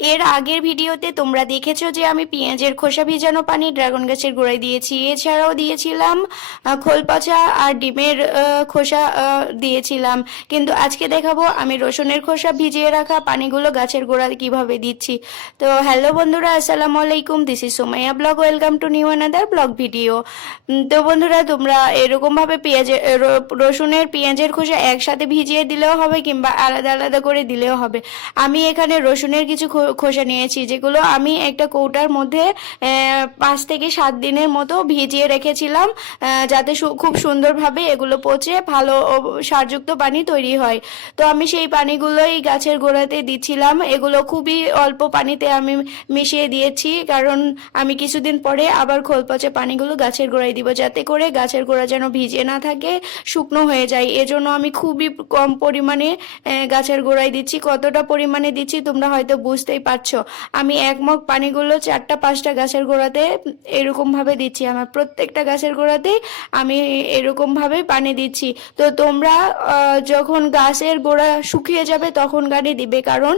এর আগের ভিডিওতে তোমরা দেখেছো যে আমি পেঁয়াজের খোসা ভিজানো পানি ড্রাগন গাছের গোড়ায় দিয়েছি, এছাড়াও দিয়েছিলাম খোল পচা আর ডিমের খোসা দিয়েছিলাম। কিন্তু আজকে দেখাবো আমি রসুনের খোসা ভিজিয়ে রাখা পানিগুলো গাছের গোড়ায় কিভাবে দিচ্ছি। তো হ্যালো বন্ধুরা, আসসালামু আলাইকুম, this is Sumaiya blog, welcome to new another blog video. তো বন্ধুরা, তোমরা এরকমভাবে রসুনের পেঁয়াজের খোসা একসাথে ভিজিয়ে দিলেও হবে কিংবা আলাদা আলাদা করে দিলেও হবে। আমি এখানে রসুনের কিছু খোসা নিয়েছি, যেগুলো আমি একটা কৌটার মধ্যে 5 থেকে 7 দিনের মতো ভিজিয়ে রেখেছিলাম, যাতে খুব সুন্দরভাবে এগুলো পচে ভালো সারযুক্ত পানি তৈরি হয়। তো আমি সেই পানিগুলোই গাছের গোড়াতে দিচ্ছিলাম। এগুলো খুবই অল্প পানিতে আমি মিশিয়ে দিয়েছি, কারণ আমি কিছুদিন পরে আবার খোল পচা পানিগুলো গাছের গোড়ায় দিব, যাতে করে গাছের গোড়া যেন ভিজে না থাকে, শুকনো হয়ে যায়। এজন্য আমি খুবই কম পরিমাণে গাছের গোড়ায় দিচ্ছি। কতটা পরিমাণে দিচ্ছি তোমরা হয়তো বুঝতেই পারছো। আমি 1 মগ পানিগুলো 4টা-5টা গাছের গোড়াতে এরকম ভাবে দিচ্ছি। আমার প্রত্যেকটা গাছের গোড়াতেই আমি এরকম ভাবে পানি দিচ্ছি। তো তোমরা যখন গাছের গোড়া শুকিয়ে যাবে তখন গাড়ি দিবে, কারণ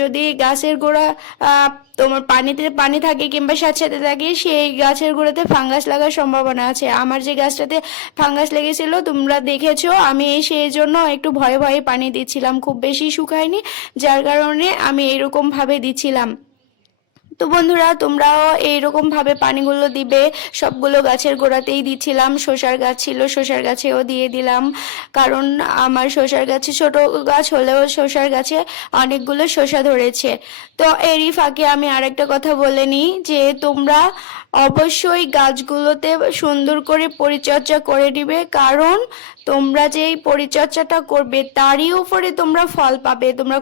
যদি গাছের গোড়া তোমার পানিতে পানি থাকে কিংবা স্যাঁতস্যাঁতে থাকে, সেই গাছের গোড়াতে ফাঙ্গাস লাগার সম্ভাবনা আছে। আমার যে গাছটাতে ফাঙ্গাস লেগেছিল তোমরা দেখেছো, আমি সেই জন্য একটু ভয়ে ভয়ে পানি দিচ্ছিলাম, খুব বেশি শুকায়নি, যার কারণে আমি এরকম ভাবে দিচ্ছিলাম। তো বন্ধুরা, তোমরাও এইরকম ভাবে পানিগুলো দিবে। সবগুলো গাছের গোড়াতেই দিচ্ছিলাম। শসার গাছ ছিল, শসার গাছেও দিয়ে দিলাম, কারণ আমার শসার গাছে ছোট গাছ হলেও শসার গাছে অনেকগুলো শসা ধরেছে। তো এরই ফাঁকে আমি আরেকটা কথা বলে নিই, যে তোমরা অবশ্যই গাছগুলোতে সুন্দর করে পরিচর্যা করে নিবে, কারণ তোমরা যেই পরিচর্যাটা করবে তারই উপরে তোমরা ফল পাবে। তোমরা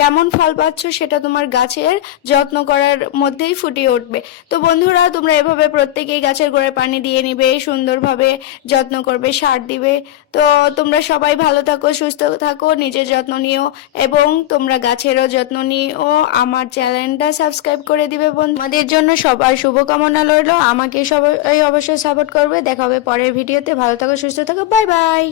কেমন ফল পাচ্ছ সেটা তোমার গাছের যত্ন করার মধ্যেই ফুটিয়ে উঠবে। তো বন্ধুরা, তোমরা এভাবে প্রত্যেকেই গাছের গোড়ায় পানি দিয়ে নিবে, সুন্দরভাবে যত্ন করবে, সার দিবে। তো তোমরা সবাই ভালো থাকো, সুস্থ থাকো, নিজের যত্ন নিও এবং তোমরা গাছেরও যত্ন নিও। আমার চ্যানেলটা সাবস্ক্রাইব করে দিবে বন্ধু। আমাদের জন্য সবার শুভকামনা রইল। আমাকে সবাই অবশ্যই সাপোর্ট করবে। দেখা হবে পরের ভিডিওতে। ভালো থাকো, সুস্থ থাকো, বাই বাই।